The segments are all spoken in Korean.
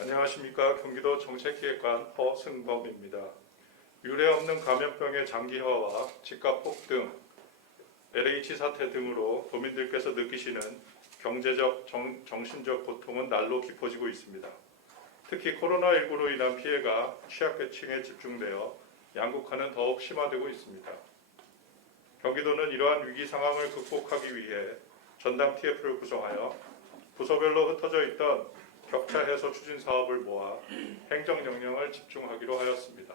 안녕하십니까. 경기도 정책기획관 허승범입니다. 유례없는 감염병의 장기화와 집값 등 LH 사태 등으로 도민들께서 느끼시는 경제적, 정신적 고통은 날로 깊어지고 있습니다. 특히 코로나19로 인한 피해가 취약계층에 집중되어 양극화는 더욱 심화되고 있습니다. 경기도는 이러한 위기 상황을 극복하기 위해 전담 TF를 구성하여 부서별로 흩어져 있던 격차 해소 추진 사업을 모아 행정 역량을 집중하기로 하였습니다.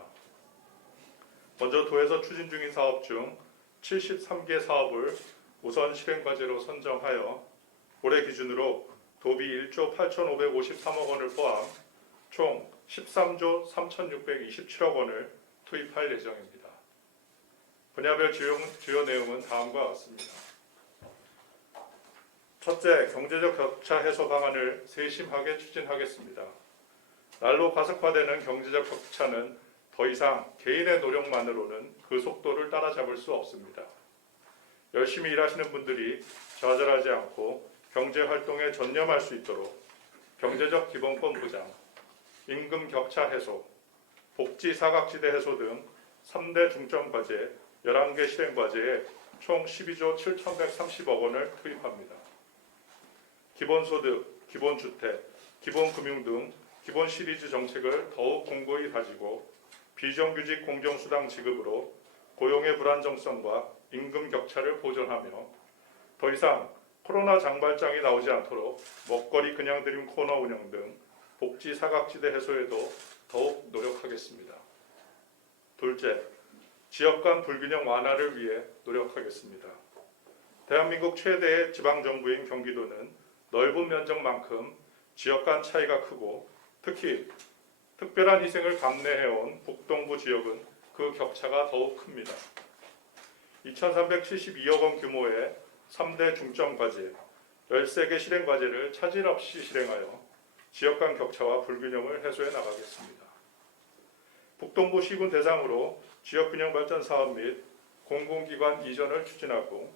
먼저 도에서 추진 중인 사업 중 73개 사업을 우선 실행 과제로 선정하여 올해 기준으로 도비 1조 8,553억 원을 포함 총 13조 3,627억 원을 투입할 예정입니다. 분야별 주요 내용은 다음과 같습니다. 첫째, 경제적 격차 해소 방안을 세심하게 추진하겠습니다. 날로 가속화되는 경제적 격차는 더 이상 개인의 노력만으로는 그 속도를 따라잡을 수 없습니다. 열심히 일하시는 분들이 좌절하지 않고 경제활동에 전념할 수 있도록 경제적 기본권 보장, 임금 격차 해소, 복지 사각지대 해소 등 3대 중점 과제 11개 실행 과제에 총 12조 7,130억 원을 투입합니다. 기본소득, 기본주택, 기본금융 등 기본 시리즈 정책을 더욱 공고히 다지고 비정규직 공정수당 지급으로 고용의 불안정성과 임금 격차를 보존하며 더 이상 코로나 장발장이 나오지 않도록 먹거리 그냥 드림 코너 운영 등 복지 사각지대 해소에도 더욱 노력하겠습니다. 둘째, 지역 간 불균형 완화를 위해 노력하겠습니다. 대한민국 최대의 지방정부인 경기도는 넓은 면적만큼 지역 간 차이가 크고 특히 특별한 희생을 감내해온 북동부 지역은 그 격차가 더욱 큽니다. 2,372억 원 규모의 3대 중점 과제, 13개 실행 과제를 차질 없이 실행하여 지역 간 격차와 불균형을 해소해 나가겠습니다. 북동부 시군 대상으로 지역균형 발전 사업 및 공공기관 이전을 추진하고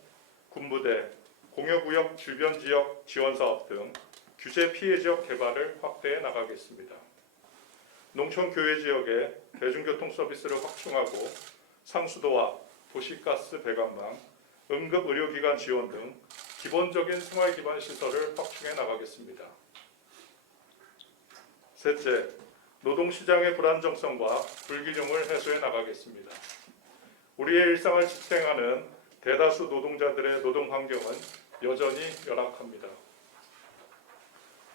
군부대, 공여구역 주변 지역 지원 사업 등 규제 피해 지역 개발을 확대해 나가겠습니다. 농촌 교외 지역의 대중교통 서비스를 확충하고 상수도와 도시가스 배관망, 응급의료기관 지원 등 기본적인 생활기반 시설을 확충해 나가겠습니다. 셋째, 노동시장의 불안정성과 불균형을 해소해 나가겠습니다. 우리의 일상을 지탱하는 대다수 노동자들의 노동 환경은 여전히 열악합니다.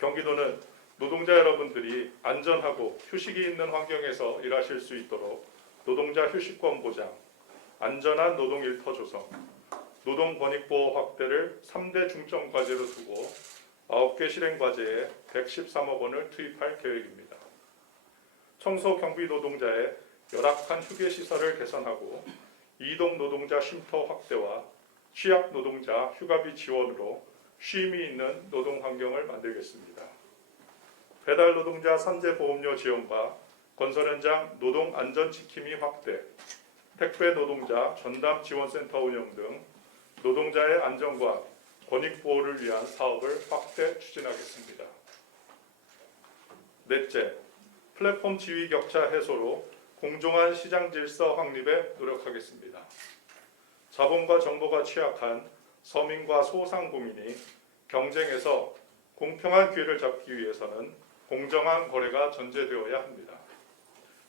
경기도는 노동자 여러분들이 안전하고 휴식이 있는 환경에서 일하실 수 있도록 노동자 휴식권 보장, 안전한 노동 일터 조성, 노동 권익보호 확대를 3대 중점 과제로 두고 9개 실행 과제에 113억 원을 투입할 계획입니다. 청소 경비 노동자의 열악한 휴게 시설을 개선하고 이동 노동자 쉼터 확대와 취약 노동자 휴가비 지원으로 쉼이 있는 노동 환경을 만들겠습니다. 배달 노동자 산재 보험료 지원과 건설 현장 노동 안전 지킴이 확대, 택배 노동자 전담 지원센터 운영 등 노동자의 안전과 권익 보호를 위한 사업을 확대 추진하겠습니다. 넷째, 플랫폼 지위 격차 해소로 공정한 시장 질서 확립에 노력하겠습니다. 자본과 정보가 취약한 서민과 소상공인이 경쟁에서 공평한 기회를 잡기 위해서는 공정한 거래가 전제되어야 합니다.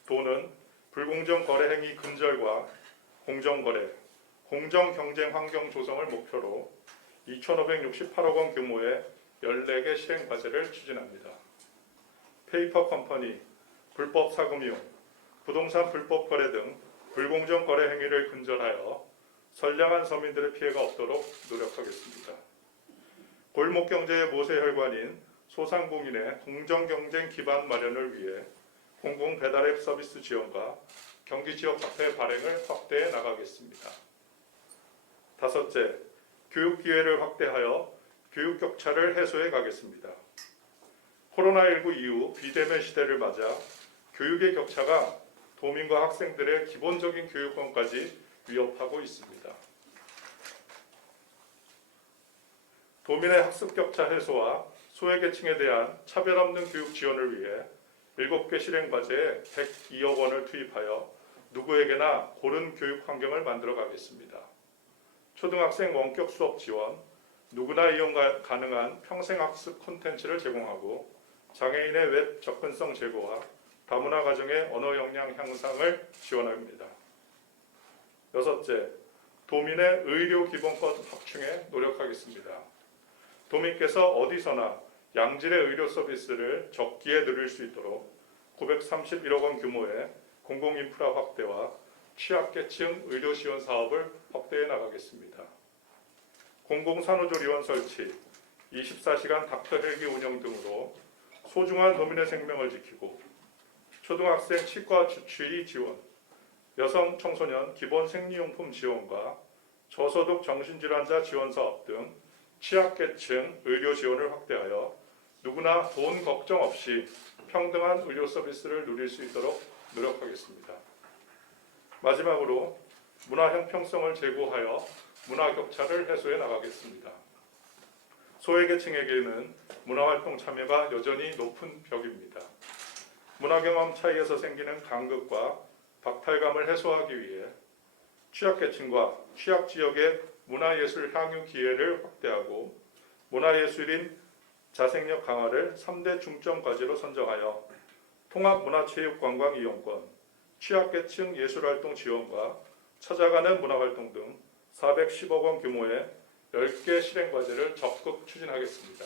도는 불공정 거래 행위 근절과 공정거래, 공정경쟁 환경 조성을 목표로 2,568억 원 규모의 14개 실행 과제를 추진합니다. 페이퍼 컴퍼니, 불법 사금융, 부동산 불법 거래 등 불공정 거래 행위를 근절하여 선량한 서민들의 피해가 없도록 노력하겠습니다. 골목 경제의 모세 혈관인 소상공인의 공정 경쟁 기반 마련을 위해 공공 배달앱 서비스 지원과 경기 지역 화폐 발행을 확대해 나가겠습니다. 다섯째, 교육 기회를 확대하여 교육 격차를 해소해 가겠습니다. 코로나19 이후 비대면 시대를 맞아 교육의 격차가 도민과 학생들의 기본적인 교육권까지 위협하고 있습니다. 도민의 학습 격차 해소와 소외계층에 대한 차별 없는 교육 지원을 위해 7개 실행 과제에 102억 원을 투입하여 누구에게나 고른 교육 환경을 만들어 가겠습니다. 초등학생 원격 수업 지원, 누구나 이용 가능한 평생학습 콘텐츠를 제공하고 장애인의 웹 접근성 제고와 다문화 가정의 언어 역량 향상을 지원합니다. 여섯째, 도민의 의료 기본권 확충에 노력하겠습니다. 도민께서 어디서나 양질의 의료 서비스를 적기에 누릴 수 있도록 931억 원 규모의 공공인프라 확대와 취약계층 의료 지원 사업을 확대해 나가겠습니다. 공공산후조리원 설치, 24시간 닥터 헬기 운영 등으로 소중한 도민의 생명을 지키고 초등학생 치과 주치의 지원, 여성 청소년 기본 생리용품 지원과 저소득 정신질환자 지원 사업 등 취약계층 의료 지원을 확대하여 누구나 돈 걱정 없이 평등한 의료 서비스를 누릴 수 있도록 노력하겠습니다. 마지막으로 문화 형평성을 제고하여 문화 격차를 해소해 나가겠습니다. 소외계층에게는 문화활동 참여가 여전히 높은 벽입니다. 문화경험 차이에서 생기는 간극과 박탈감을 해소하기 위해 취약계층과 취약지역의 문화예술 향유 기회를 확대하고 문화예술인 자생력 강화를 3대 중점 과제로 선정하여 통합문화체육관광 이용권, 취약계층 예술활동 지원과 찾아가는 문화활동 등 410억 원 규모의 10개 실행 과제를 적극 추진하겠습니다.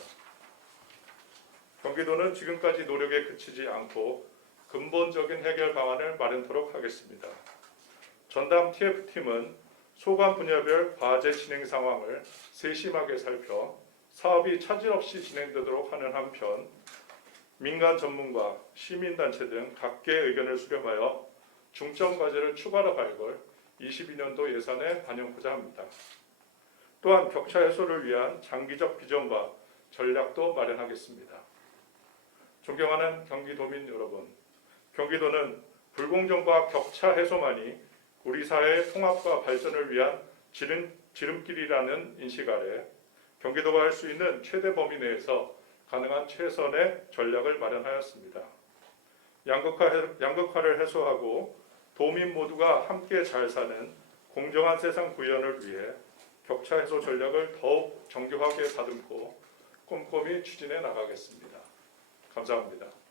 경기도는 지금까지 노력에 그치지 않고 근본적인 해결 방안을 마련토록 하겠습니다. 전담 TF팀은 소관 분야별 과제 진행 상황을 세심하게 살펴 사업이 차질 없이 진행되도록 하는 한편 민간 전문가, 시민단체 등 각계의 의견을 수렴하여 중점 과제를 추가로 발굴 22년도 예산에 반영하고자 합니다. 또한 격차 해소를 위한 장기적 비전과 전략도 마련하겠습니다. 존경하는 경기도민 여러분, 경기도는 불공정과 격차 해소만이 우리 사회의 통합과 발전을 위한 지름길이라는 인식 아래 경기도가 할 수 있는 최대 범위 내에서 가능한 최선의 전략을 마련하였습니다. 양극화를 해소하고 도민 모두가 함께 잘 사는 공정한 세상 구현을 위해 격차 해소 전략을 더욱 정교하게 다듬고 꼼꼼히 추진해 나가겠습니다. 감사합니다.